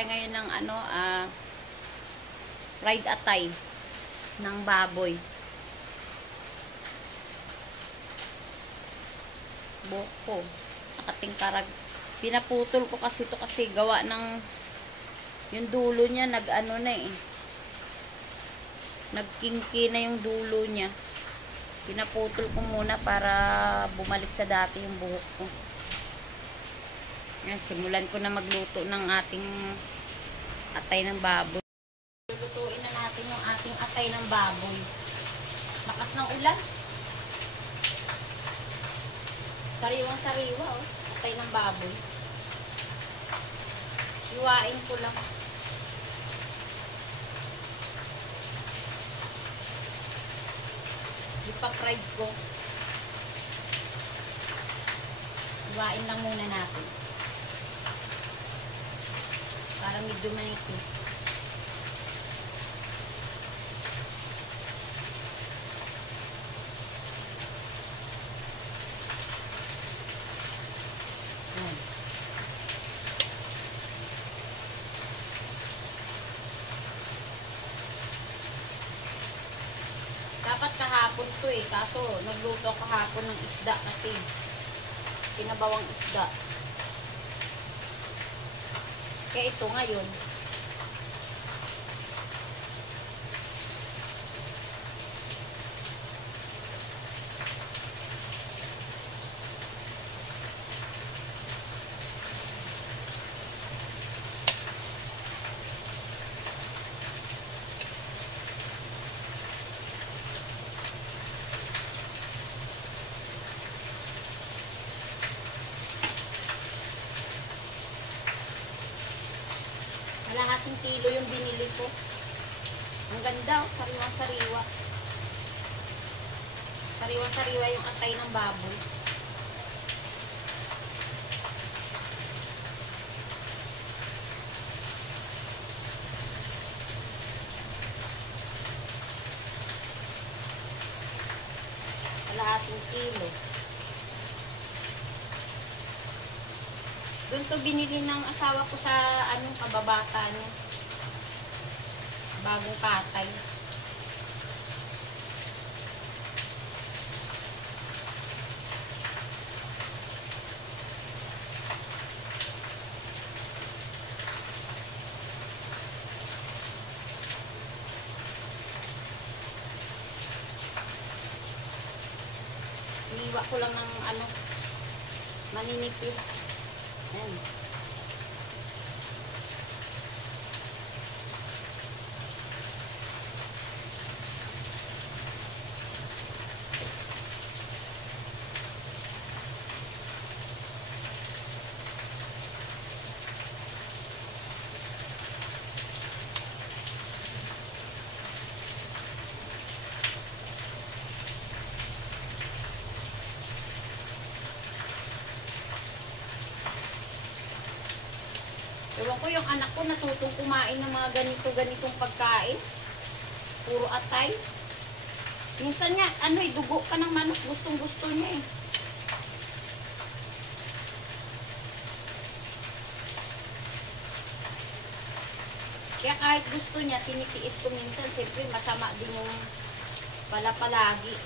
tayo ngayon ng ano, fried atay ng baboy. Buhok ko. Nakatingkarag. Pinaputol ko kasi ito kasi gawa ng yung dulo niya nag-ano na eh. Nagkingki na yung dulo niya. Pinaputol ko muna para bumalik sa dati yung buhok ko. Yan, simulan ko na magluto ng ating atay ng baboy. Lulutuin na natin yung ating atay ng baboy. Lakas ng ulan. Sariwang sariwa, oh. Atay ng baboy. Iwain ko lang. Ipa-fried ko. Iwain lang muna natin. Para medyo manipis. Ayan. Dapat kahapon to eh. Kaso nagluto kahapon ng isda kasi pinabawang isda. Kaya ito ngayon. Kalahating kilo yung binili ko. Ang ganda, oh, sariwa-sariwa. Sariwa-sariwa yung atay ng baboy. Kalahating kilo. Doon to binili ng asawa ko sa anong kababata niya. Bagong katay. Iniwa ko lang ng ano, maninipis. Ayan. Ewan ko, yung anak ko natutong kumain ng mga ganitong pagkain. Puro atay. Minsan nga, ano eh, dugo pa ng manok. Gustong-gusto niya eh. Kaya kahit gusto niya, tinitiis ko minsan. Siyempre, masama din yung palagi.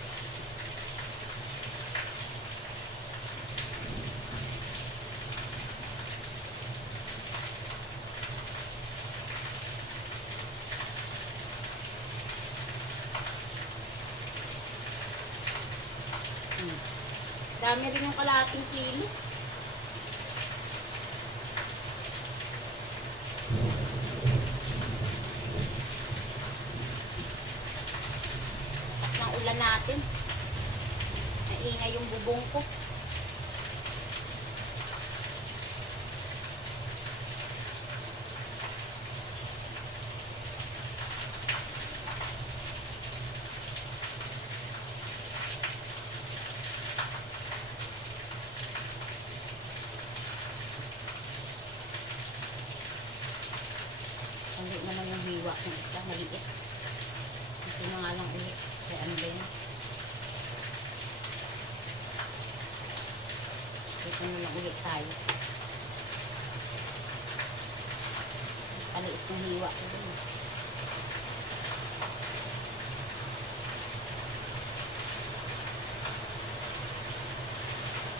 Dami rin yung kalahating kilo. Lakas ng ulan natin. Naingay yung bubong ko. Hindi naman yung hiwa ng isa, maliit. Ito na nga lang ulit. Kaya ano ba yun? Ito na lang ulit tayo. Nahiwa ko dun.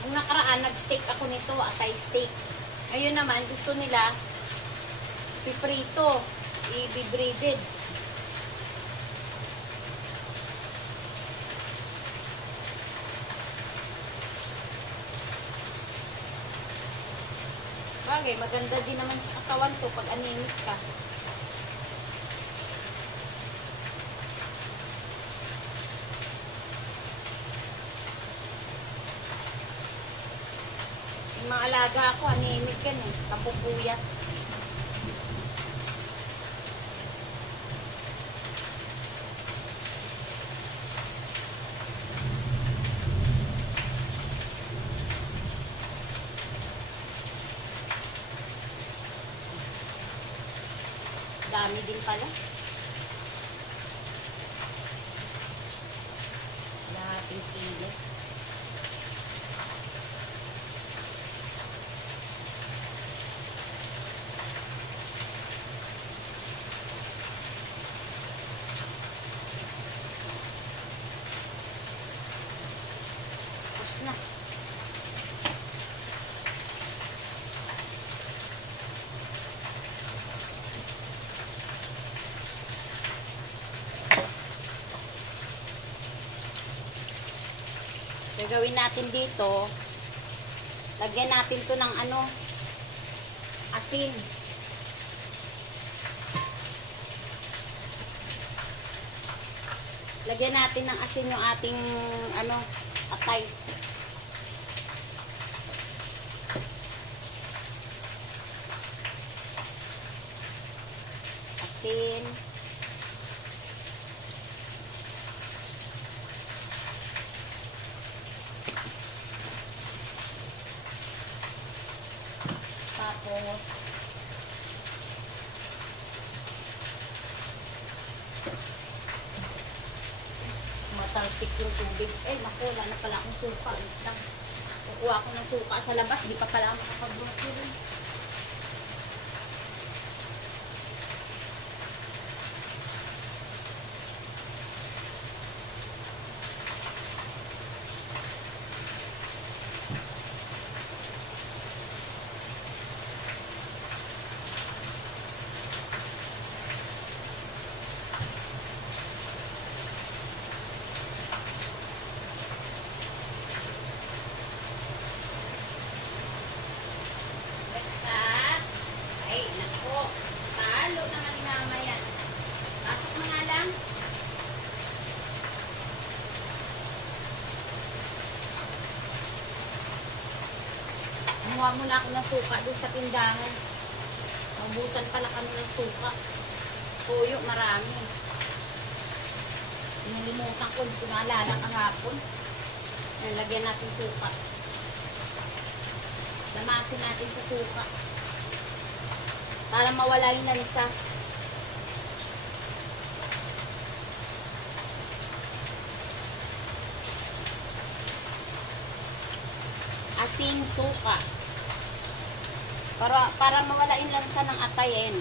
Nung nakaraan, nag-steak ako nito, atay steak. Ngayon naman, gusto nila piprito, i-breaded. Bagay, maganda din naman sa katawan to pag anemic ka. Yung mga alaga ako, anemic yan eh. Kapupuyat. Dami din pala. Lahating kilo. Tapos na. Gagawin natin dito, lagyan natin to ng ano, asin. Lagyan natin ng asin yung ating ano, atay. Asin. Tapos, matalsik yung tubig. Eh, naku, wala na pala akong suka. Kukuha ako ng suka sa labas. Di pa pala makapag-grocery. Kumuha muna ako ng suka doon sa tindahan. Mabusan pala kami ng suka. Tuyo, marami. Nilimutan ko, hindi ko naalala kahapon. Nalagyan natin suka. Lamasin natin sa suka. Para mawala yung lansa. Asin, suka. Para mawala yung lansa ng atayin.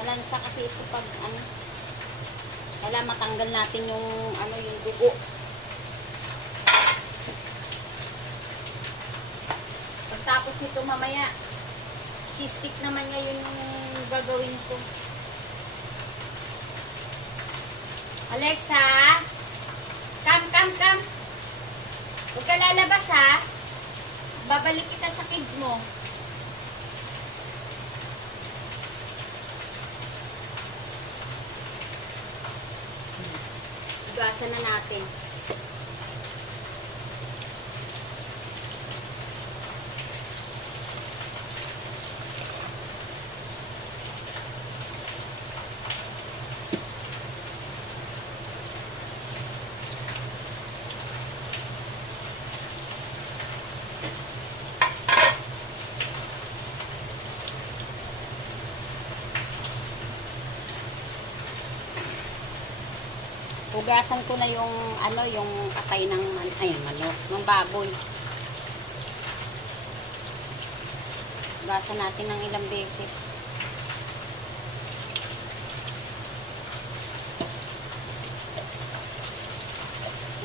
Malansa kasi ito pag ano. Kailangan matanggal natin yung ano, yung dugo. Pagtapos nito mamaya, cheese stick naman ngayon yung gagawin ko. Alexa, come. Huwag ka lalabas ha. Babalik kita sa kids mo. Hugasan na natin. Hugasan ko na yung ano, yung atay ng manok, ng baboy. Hugasan natin ng ilang beses.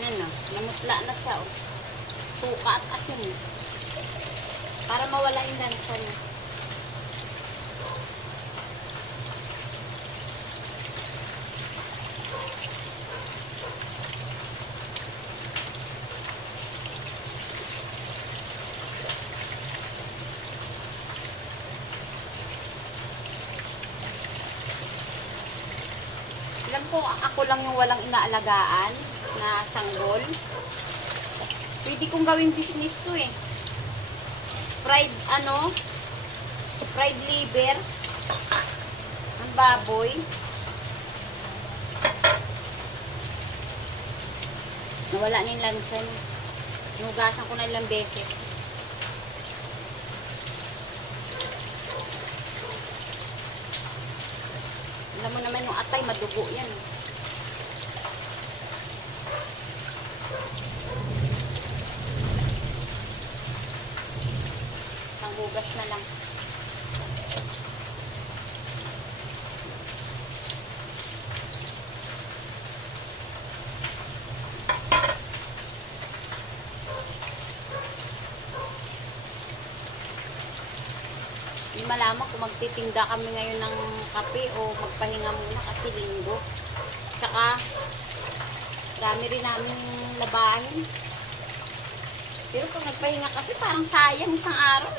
Yan o. Namutla na siya o. Suka at asin. Para mawala yung lansa niya. Alam ko, ako lang yung walang inaalagaan na sanggol. Pwede kong gawing business to eh. Fried, fried liver ng baboy. Nawala na yung lansa niya. Nugasan ko na ilang beses. Alam mo naman yung atay, madugo yan. Isang hugas na lang. Hindi malaman kung magtitinda kami ngayon ng kape o magpahinga muna kasi linggo. Tsaka, dami rin namin labahin. Pero kung nagpahinga kasi parang sayang isang araw.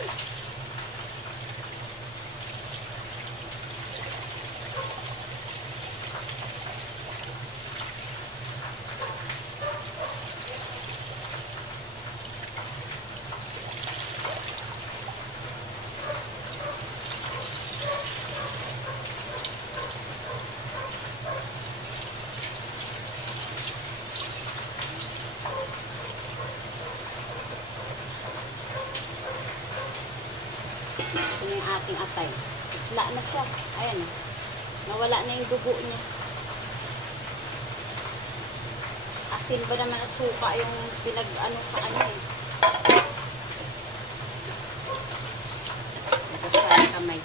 Ito na yung ating atay. Itla na siya. Ayan o. Nawala na yung dugo niya. Asin ba naman at suka yung pinag-ano sa kanya eh. Ito sa kamay.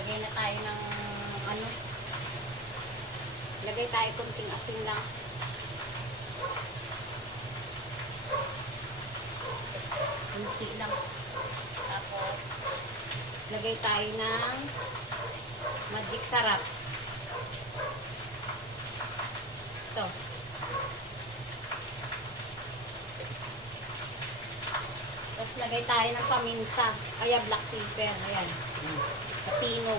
Lagay na tayo ng lagay tayo kunting asin lang. Kunti lang. Tapos lagay tayo ng magic sarap. Ito. Tapos lagay tayo ng paminta. Kaya black pepper. Ayan. Pino.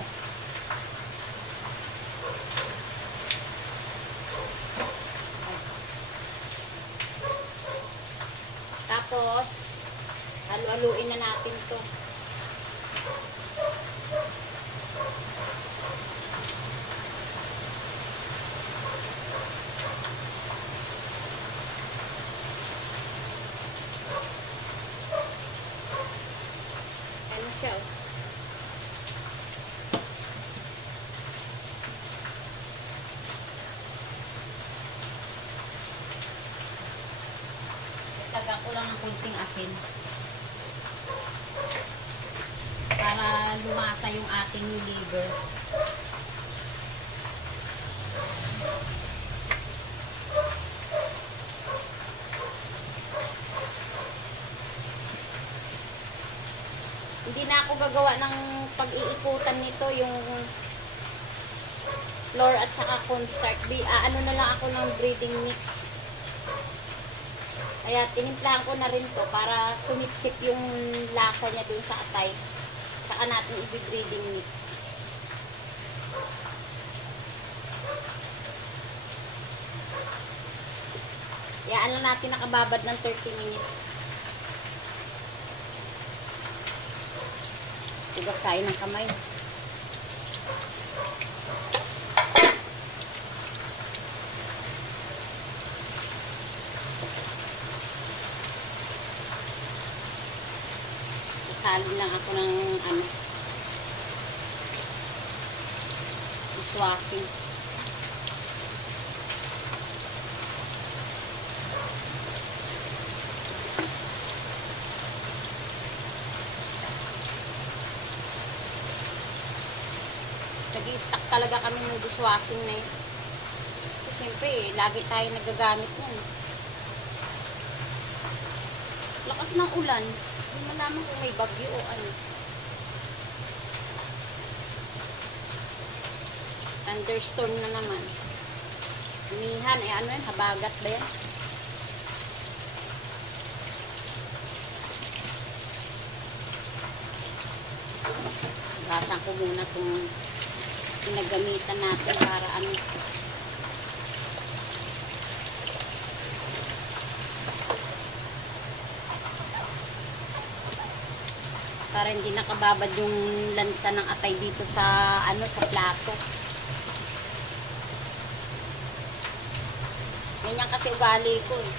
Tapos, halu-haluin na natin to. Ano siya oh. Taga ko lang ng kunting asin para lumasa yung ating liver. Hindi na ako gagawa ng pag-iikutan nito, yung flour at saka cornstarch. Ano na lang ako ng breading mix. Kaya tinimplahan ko na rin to para sumipsip yung lasa niya dun sa atay. Saka natin i-breading mix. Yaan lang natin nakababad ng 30 minutes. Hugas tayo ng kamay. Salin lang ako ng dishwashing. Nag-i-stock talaga kami ng dishwashing na yun. Kasi syempre, lagi tayo nagagamit nun. Lakas ng ulan. Hindi malaman kung may bagyo o ano. Thunderstorm na naman. Umihan, ano yan? Habagat ba yan? Basan ko muna itong pinagamitan natin para ano. Para hindi nakababad yung lansa ng atay dito sa ano, sa plato. Ganyan kasi ugali ko eh.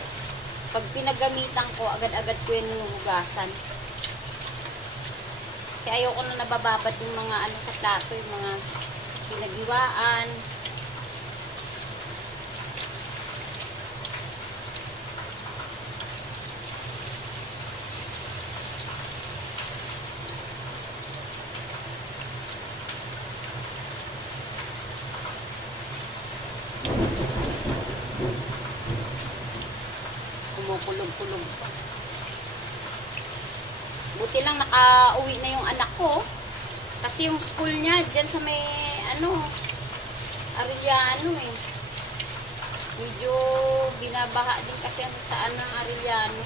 Pag pinagamitan ko, agad-agad ko yung hugasan. Kasi ayoko na nabababad yung mga ano sa plato, yung mga pinagiwaan. Kumukulog-kulog pa. Buti lang nakauwi na yung anak ko. Kasi yung school niya, dyan sa may, ano, Arellano eh. Medyo binabaha din kasi saan ng Arellano.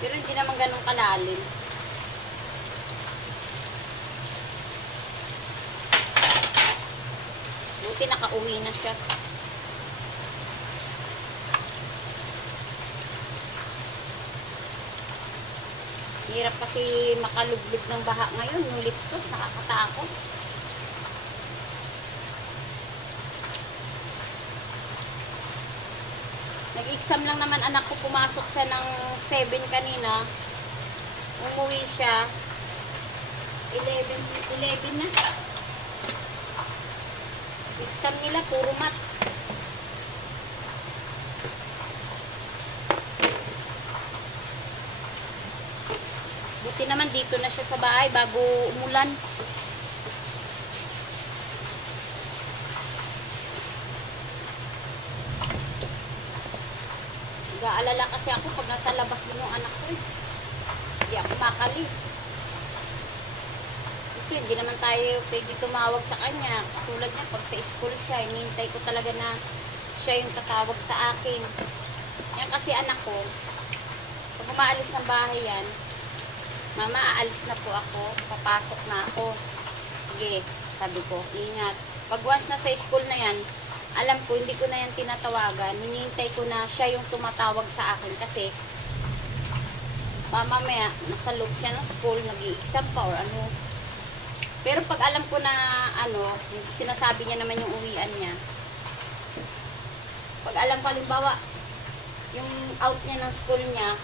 Pero hindi naman ganun kalalim. Buti nakauwi na siya. Hirap kasi makalublog ng baha ngayon. Yung liptos, nakakatakot. Nag-exam lang naman anak ko. Pumasok siya ng 7 kanina. Umuwi siya. 11 na. Exam nila, puro math. Buti naman dito na siya sa bahay bago umulan. Nag-aalala kasi ako pag nasa labas din yung anak ko eh. Hindi ako makali. Siyempre, hindi naman tayo pwede tumawag sa kanya. Katulad niya, pag sa school siya, hinihintay ko talaga na siya yung tatawag sa akin. Yan kasi anak ko, pag umaalis ng bahay yan, Mama, aalis na po ako. Papasok na ako. Sige, sabi ko, ingat. Pag once na sa school na yan, alam ko, hindi ko na yan tinatawagan. Hinihintay ko na siya yung tumatawag sa akin kasi mamaya, nasa loob siya ng school, nag-i-exam pa or ano. Pero pag alam ko na, ano, sinasabi niya naman yung uwian niya. Pag alam ko, halimbawa, yung out niya ng school niya,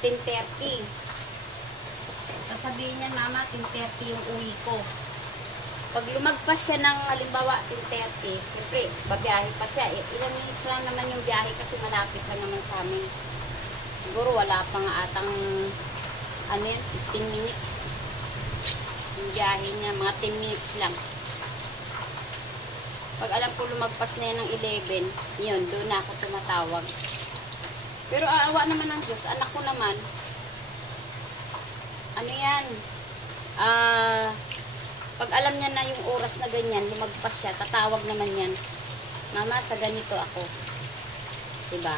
10:30. Sasabihin niya, Mama, 10:30 yung uwi ko. Pag lumagpas siya ng, halimbawa, 10:30, siyempre, babiyahe pa siya. Ilang minutes lang naman yung biyahe kasi malapit lang naman sa amin. Siguro wala pa nga atang, ano yun, 15 minutes. Yung biyahe niya, mga 10 minutes lang. Pag alam ko lumagpas na yan ng 11, yun, doon na ako tumatawag. Pero aawa naman ng Diyos, anak ko naman, ano yan, pag alam niya na yung oras na ganyan, lumagpas siya, tatawag naman yan, Mama, sa ganito ako. Diba?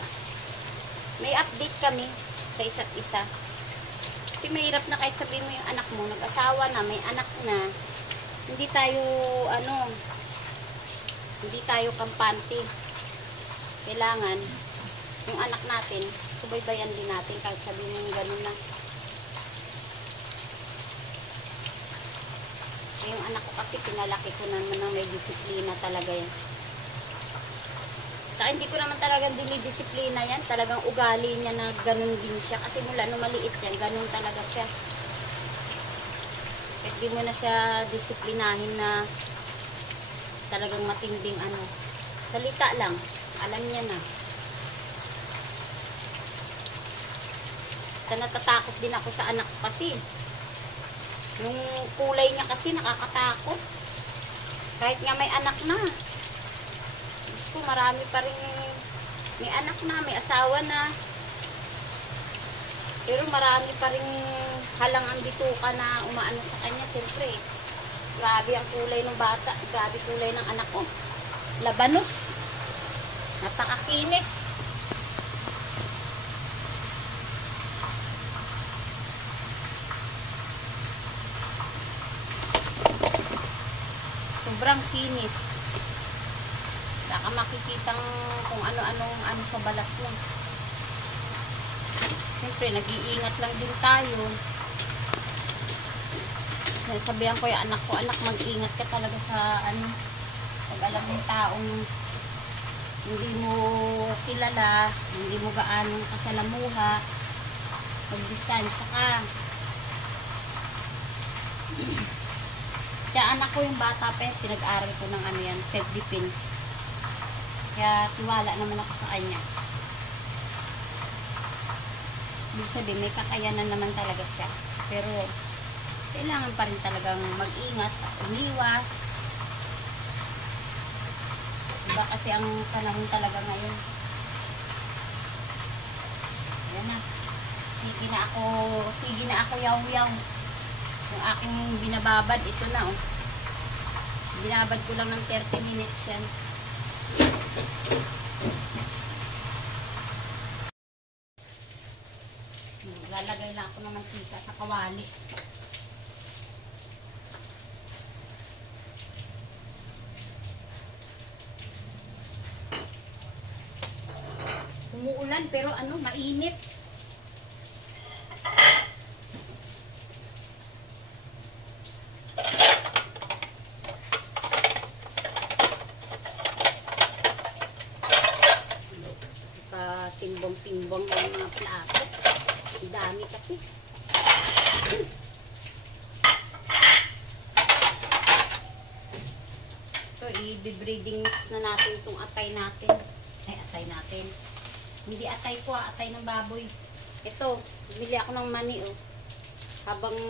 May update kami sa isa't isa. Kasi mahirap na kahit sabihin mo yung anak mo, nag-asawa na, may anak na, hindi tayo, ano, hindi tayo kampante. Kailangan, yung anak natin, subaybayan din natin kahit sabihin mo yung ganun lang. Yung anak ko kasi pinalaki ko naman ng may disiplina talaga yan. Tsaka hindi ko naman talagang dinidisiplina yan. Talagang ugali niya na ganun din siya. Kasi mula nung maliit yan, ganun talaga siya. Kahit di mo na siya disiplinahin na talagang matinding ano. Salita lang. Alam niya na. Natatakot din ako sa anak ko kasi. Yung kulay niya kasi nakakatakot. Kahit nga may anak na. Gusto ko marami pa rin may anak na, may asawa na. Pero marami pa rin halang ang bituka na umaano sa kanya. Siyempre, grabe ang kulay ng bata. Grabe kulay ng anak ko. Labanos. Napakakinis. Sobrang kinis. Baka makikitang kung ano-anong ano sa balat mo. Siyempre, nag-iingat lang din tayo. Sabihan ko yung anak ko, anak, mag-ingat ka talaga sa ano, pag alam ng taong hindi mo kilala, hindi mo gaano kasalamuha, mag-distansya ka. Kaya anak ko yung bata pa, pinag-aral ko ng ano yan, self-defense. Kaya tiwala naman ako sa kanya. Ibig sabihin, may kakayanan naman talaga siya. Pero, kailangan pa rin talagang mag-ingat, umiwas. Diba kasi ang panahon talaga ngayon. Yan na. Sige na ako yaw-yaw. Yung aking binababad, ito na oh. Binabad ko lang ng 30 minutes yan. Lalagay lang ako ng mantika sa kawali. Umuulan pero ano, mainit. Timbang-timbang ng mga plato. Ang dami kasi. So, i-breeding mix na natin itong atay natin. Ay, atay natin. Hindi atay ko, atay ng baboy. Ito, bili ako ng mani, oh. Habang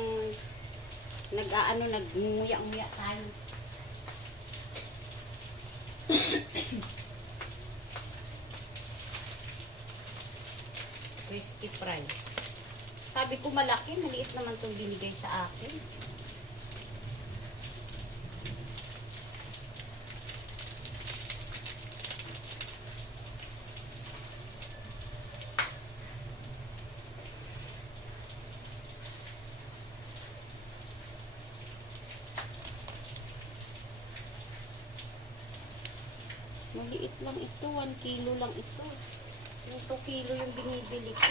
nag-nguya-nguya tayo. Crispy fry. Sabi ko malaki, maliit naman itong binigay sa akin. Maliit lang ito, 1 kilo lang ito. Yung 2 kilo yung binibili ko.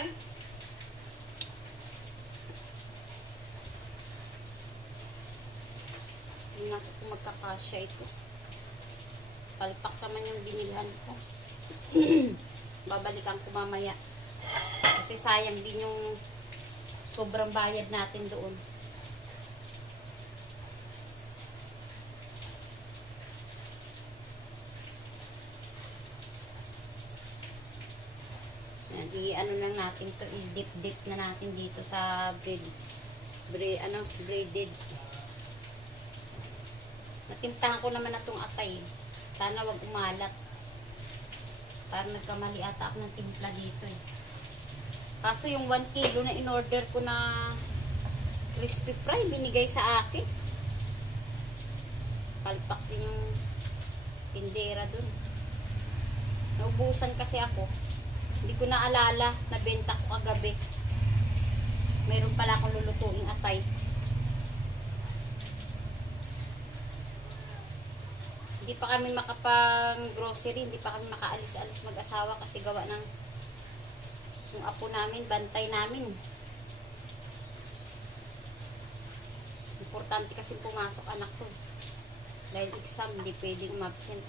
Hindi na ako magkakasya ito. Palpak naman yung binilhan ko. Babalikan ko mamaya. Kasi sayang din yung sobrang bayad natin doon. I-ano lang natin to, i-dip na natin dito sa breaded. Natimplahan ko naman na itong atay. Sana wag umalat. Parang nagkamali ata ako ng timpla dito eh. Kaso yung 1 kilo na in-order ko na crispy fry, binigay sa akin. Palpak din yung tindera dun. Naubusan kasi ako. Hindi ko naalala, nabenta ko kagabi. Mayroon pala akong lulutuing atay. Hindi pa kami makapang-grocery, hindi pa kami makaalis-alis mag-asawa kasi gawa ng yung apo namin, bantay namin. Importante kasi pumasok anak ko. Dahil exam, hindi pwedeng umabsent.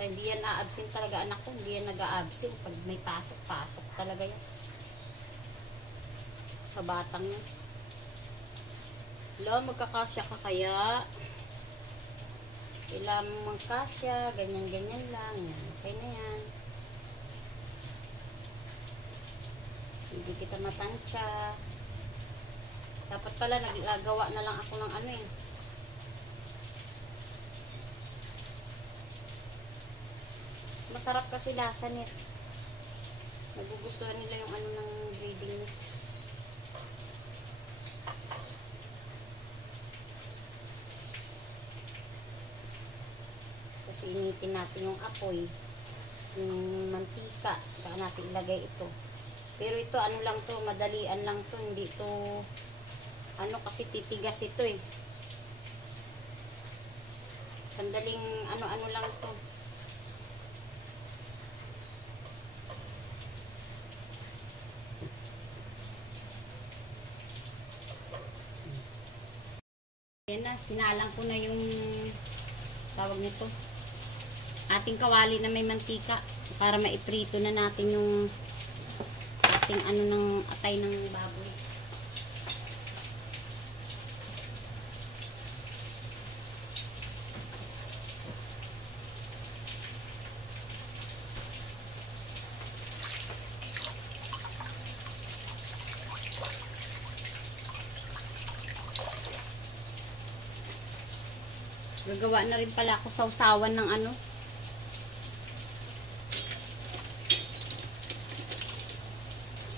So, hindi yan a-absent talaga anak ko. Hindi yan nag-a-absent. Pag may pasok talaga yan. Sa batang yan. Lo, magkakasya ka kaya? Kailangan mong magkasya, ganyan-ganyan lang. Yan. Okay na yan. Hindi kita matansya. Dapat pala nagagawa na lang ako ng ano eh. Masarap kasi lasa nito. Nagugustuhan nila yung ano ng breading mix. Kasi initin natin yung apoy, yung mantika, saka natin ilagay ito. Pero ito ano lang to, madalian lang to, hindi to ano kasi titigas ito eh. Sandaling ano-ano lang to. Yan na, sinalang ko na yung tawag nito. Ating kawali na may mantika para maiprito na natin yung ating ano ng atay ng baboy. Gagawa na rin pala ako sausawan ng ano.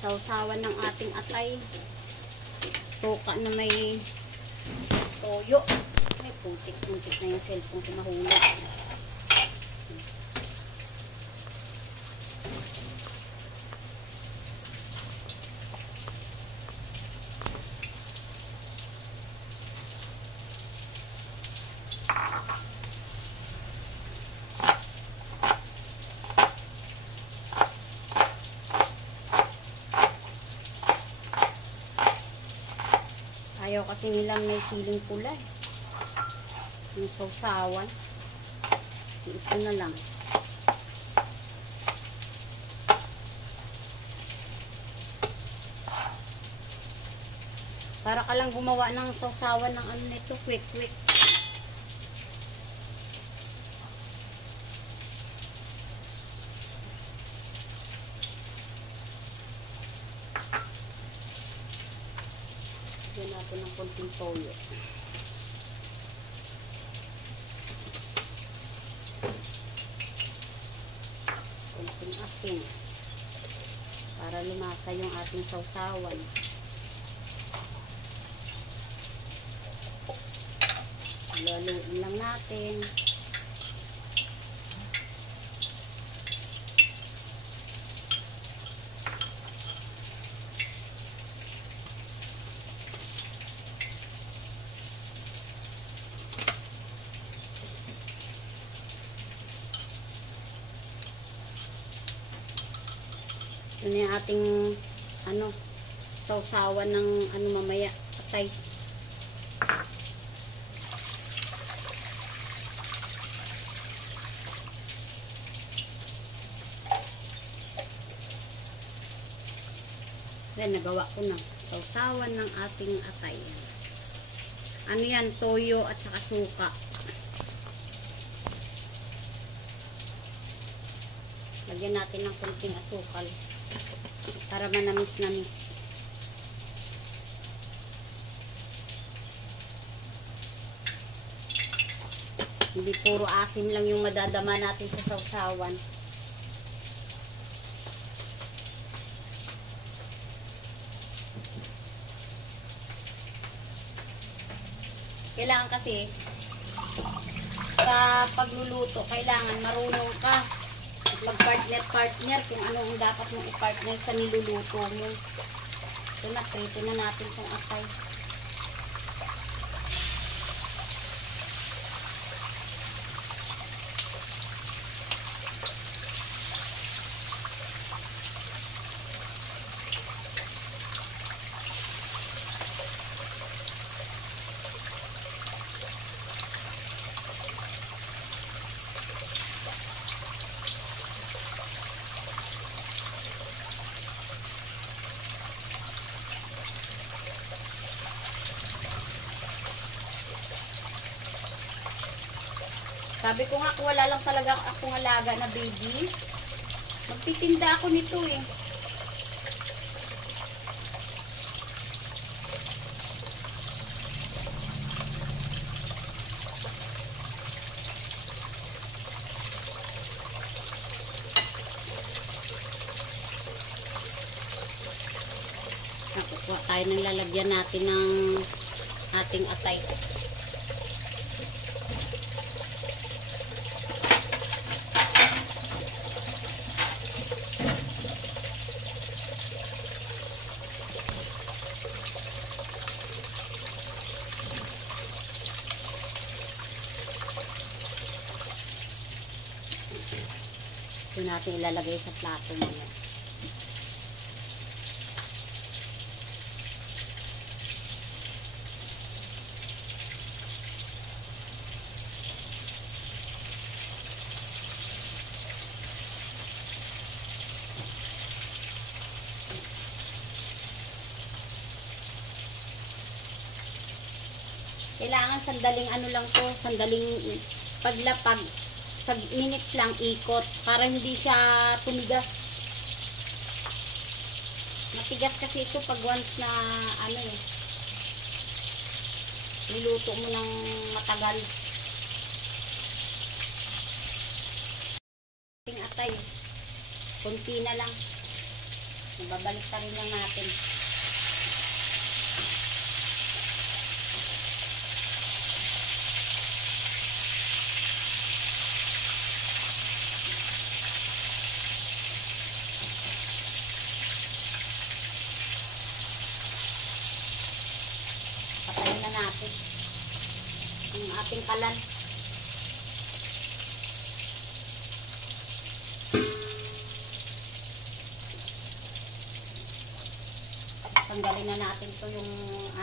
Sausawan ng ating atay. Suka na may toyo. Ay, putik-putik na yung cellphone ko nahulog. Ayaw kasi nilang may siling pula eh. Yung sausawan. Ito na lang. Para ka lang gumawa ng sausawan ng ano nito, quick. Lagyan natin ng konting toyo. Konting asin. Para lumasa yung ating sausawan. Laluin lang natin. Ito na yung ating ano, sausawan ng ano mamaya, atay. Then, nagawa ko na sausawan ng ating atay. Ano yan, toyo at saka suka. Lagyan natin ng konting asukal para manamis-namis. Hindi puro asim lang yung madadama natin sa sausawan. Kailangan kasi sa pagluluto, kailangan marunong ka mag-partner kung ano ang dapat mong i-partner sa niluluto mo. Ito na, prito na natin itong atay. Sabi ko nga, kung wala lang talaga akong alaga na baby, magtitinda ako nito eh. Nakukuha tayo ng lalagyan natin ng ating atay. Ito natin ilalagay sa plato niya. Kailangan sandaling ano lang to, sandaling paglapag, sa minutes lang ikot para hindi siya tumigas. Matigas kasi ito pag once na ano eh, niluto mo ng matagal. Ating atay, kunti na lang. Babalik ta rin lang natin. Patayin na natin yung ating kalan. Tanggalin na natin to yung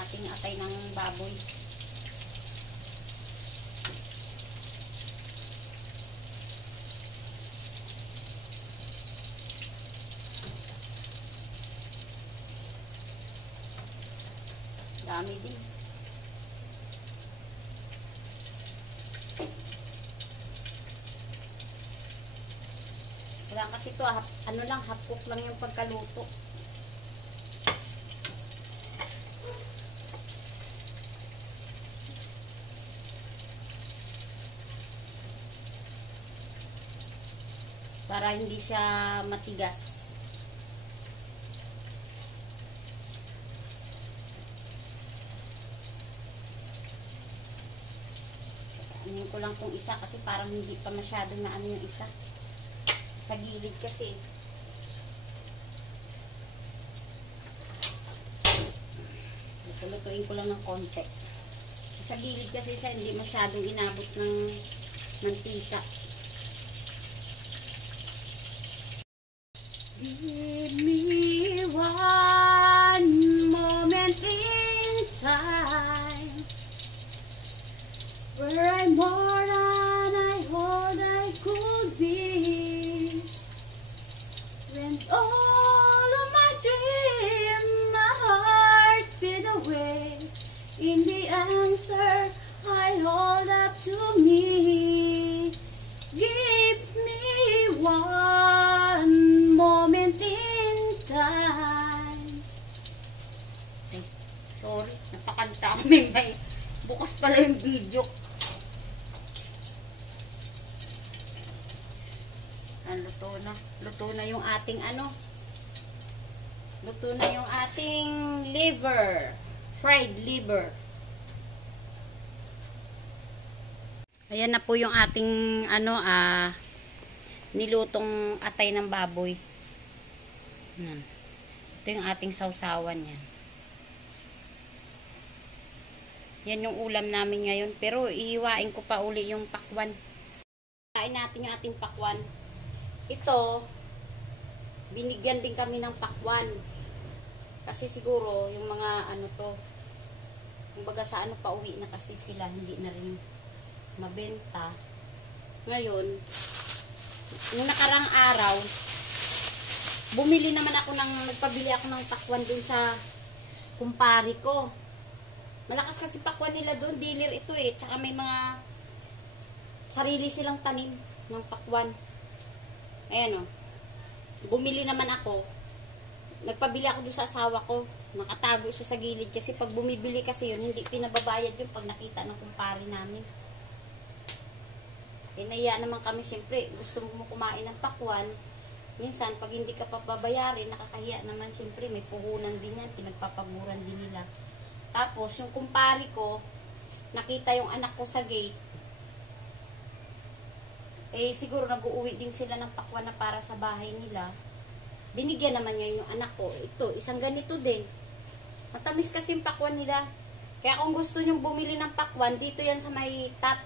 ating atay ng baboy. Dami din. Wala kasi ito, ano lang, half cook lang yung pagkaluto. Para hindi siya matigas. Anin ko lang tong isa kasi parang hindi pa masyadong na ano yung isa. Sa gilid kasi. Lutuin ko lang ng konti. Sa gilid kasi siya hindi masyadong inabot ng mantika. Give me one moment in time where I'm more than I thought I could be, when all of my dreams, my heart fade away in the answer I hold up to me. Give me one moment in time. Ay, sorry, napakanta kami. May bukas pala yung video. Luto na. Luto na yung ating ano. Luto na yung ating liver. Fried liver. Ayan na po yung ating ano nilutong atay ng baboy. Yan. Ito yung ating sausawan yan. Yan yung ulam namin ngayon. Pero ihiwain ko pa uli yung pakwan. Kain natin yung ating pakwan. Ito, binigyan din kami ng pakwan. Kasi siguro, yung mga ano to, kumbaga sa ano pa uwi na kasi sila, hindi na rin mabenta. Ngayon, nung nakarang araw, bumili naman ako nagpabili ako ng pakwan dun sa kumpari ko. Malakas kasi pakwan nila dun, dealer ito eh. Tsaka may mga sarili silang tanim ng pakwan. Ayan o. Bumili naman ako. Nagpabili ako doon sa asawa ko. Nakatago siya sa gilid. Kasi pag bumibili kasi yun, hindi pinababayad yun pag nakita ng kumpare namin. Naiya naman kami, siyempre, gusto mo kumain ng pakwan. Minsan, pag hindi ka papabayarin, nakakahiya naman, siyempre, may puhunan din yan. Pinagpapaguran din nila. Tapos, yung kumpare ko, nakita yung anak ko sa gate. Eh, siguro nag-uuwi din sila ng pakwan na para sa bahay nila. Binigyan naman niya yung anak ko. Ito, isang ganito din. Matamis kasi yung pakwan nila. Kaya kung gusto nyong bumili ng pakwan, dito yan sa may top,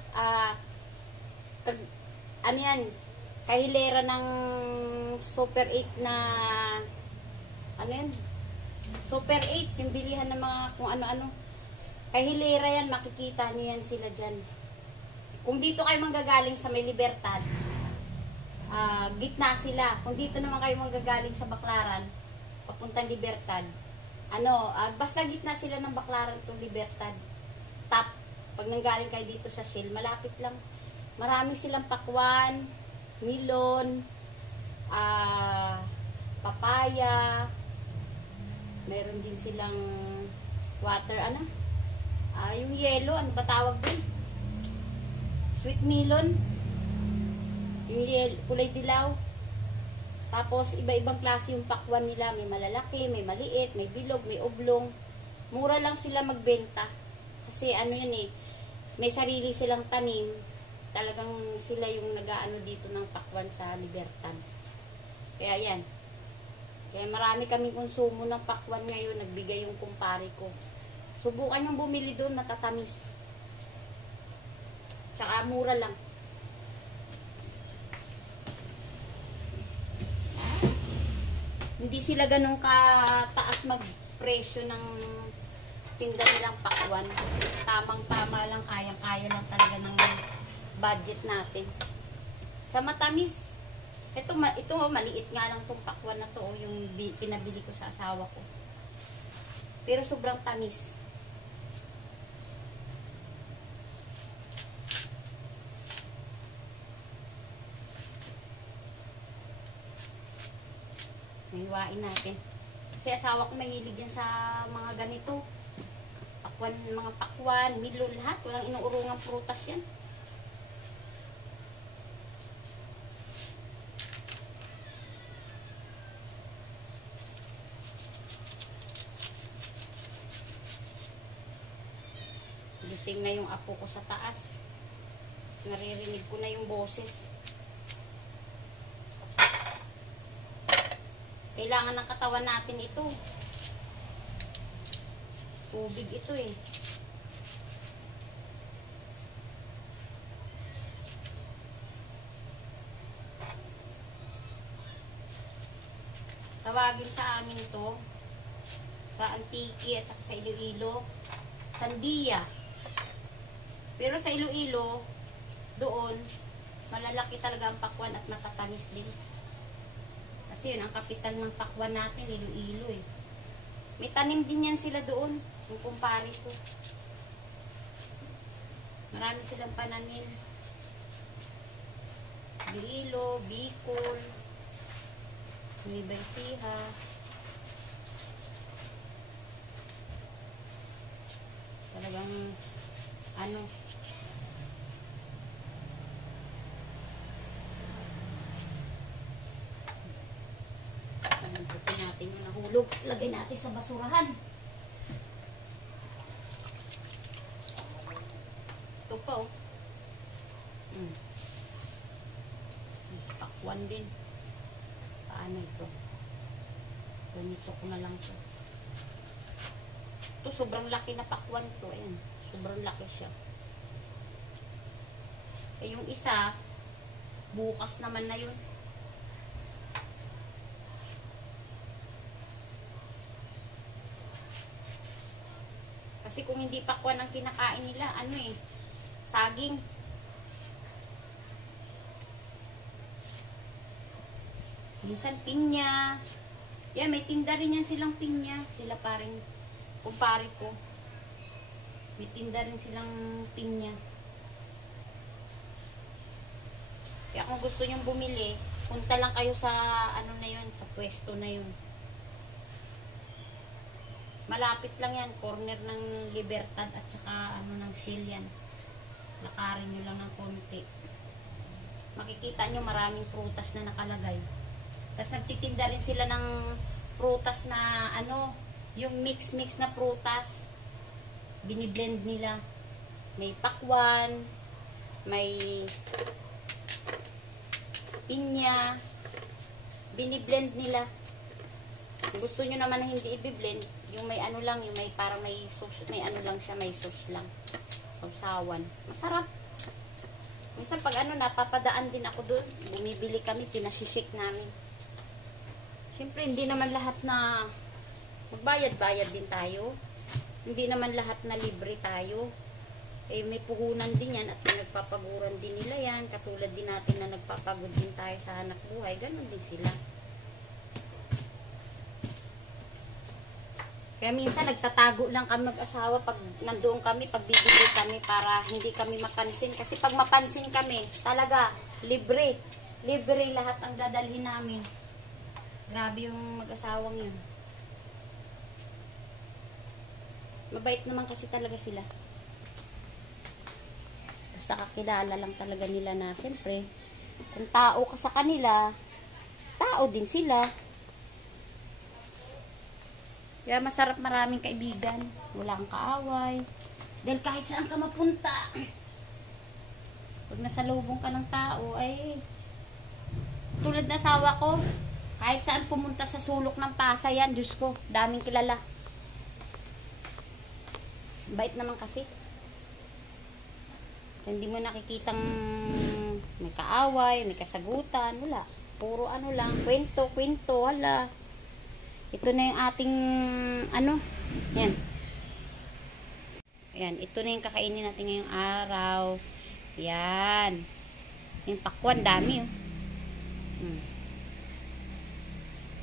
ano yan, kahilera ng Super 8 na, ano yan, Super 8, yung bilihan ng mga kung ano-ano. Kahilera yan, makikita nyo yan sila dyan. Kung dito kayo manggagaling sa may Libertad, gitna sila. Kung dito naman kayo manggagaling sa Baclaran, papuntang Libertad, basta gitna sila ng Baclaran itong Libertad. Top, pag nanggaling kayo dito sa Shell, malapit lang. Marami silang pakwan, milon, papaya, meron din silang water, yung yellow, ano ba tawag din? Sweet melon, yung kulay dilaw. Tapos, iba-ibang klase yung pakwan nila. May malalaki, may maliit, may bilog, may oblong. Mura lang sila magbenta. Kasi ano yun may sarili silang tanim. Talagang sila yung nag-aano dito ng pakwan sa Libertad. Kaya yan. Kaya marami kaming konsumo ng pakwan ngayon. Nagbigay yung kumpare ko. Subukan yung bumili doon, matatamis. Tsaka mura lang. Hindi sila ganun kataas magpresyo ng tinda nilang pakwan. Tamang-tama lang, kayang-kaya lang talaga ng budget natin. Sa matamis. Ito maliit nga lang itong pakwan na to, yung pinabili ko sa asawa ko. Pero sobrang tamis. Hiwain natin. Kasi asawa ko mahilig yan sa mga ganito. Pakwan, mga pakwan, milon, lahat. Walang inuurungang prutas yan. Gising na yung apo ko sa taas. Naririnig ko na yung boses. Kailangan ng katawan natin ito. Tubig ito Tawagin sa amin ito, sa Antique at saka sa Iloilo, sandia. Pero sa Iloilo, doon, malalaki talaga ang pakwan at matatamis din. Kasi yun, ang kapital ng pakwan natin, Iloilo May tanim din yan sila doon, yung kumpare ko. Marami silang pananim. Iloilo, Bicol, Nueva Ecija. Talagang, Pagputin natin yung nahulog. Lagay natin sa basurahan. Ito pa Pakwan din. Paano ito? Ganito ko na lang ito. Ito sobrang laki na pakwan to. Ayan. Sobrang laki siya. Eh yung isa, bukas naman na yun. Kasi kung hindi pakwan ang kinakain nila, saging. Minsan pinya. Yan, may tinda rin yan silang pinya. Sila paring kumpare ko. May tinda rin silang pinya. Kaya kung gusto nyong bumili, punta lang kayo sa ano na yun, sa pwesto na yun. Malapit lang yan, corner ng Libertad at saka ano ng Shillian. Lakarin nyo lang ng konti. Makikita nyo maraming prutas na nakalagay. Tapos nagtitinda rin sila ng prutas na ano, yung mix-mix na prutas. Biniblend nila. May pakwan, may pinya, biniblend nila. Kung gusto nyo naman na hindi i-blend, yung may ano lang, yung may parang may sauce, may ano lang siya, may sauce lang. Sausawan. Masarap. Minsan pag ano, napapadaan din ako doon. Bumibili kami, pinasishik namin. Siyempre, hindi naman lahat na magbayad-bayad din tayo. Hindi naman lahat na libre tayo. Eh, may puhunan din yan at nagpapaguran din nila yan. Katulad din natin na nagpapagod din tayo sa hanap buhay. Ganon din sila. Kaya minsan nagtatago lang kami mag-asawa pag nandoon kami, pag bibili kami para hindi kami mapansin. Kasi pag mapansin kami, talaga, libre. Libre lahat ang dadalhin namin. Grabe yung mag-asawang yun. Mabait naman kasi talaga sila. Basta kakilala lang talaga nila na siyempre, kung tao ka sa kanila, tao din sila. Kaya masarap maraming kaibigan. Wala kang kaaway. Dahil kahit saan ka mapunta, pag nasalubong ka ng tao, ay tulad na asawa ko, kahit saan pumunta sa sulok ng Pasay yan, Diyos ko, daming kilala. Bait naman kasi. Hindi mo nakikitang may kaaway, may kasagutan, wala. Puro ano lang, kwento, hala. Ito na yung ating, ano, yan. Yan, ito na yung kakainin natin ngayong araw. Yan. Yung pakwan, dami, oh.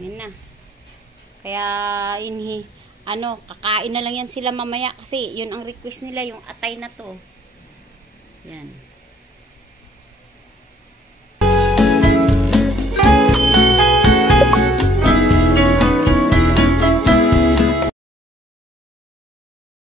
Yan na. Kaya, kakain na lang yan sila mamaya kasi yun ang request nila, yung atay na to. Yan.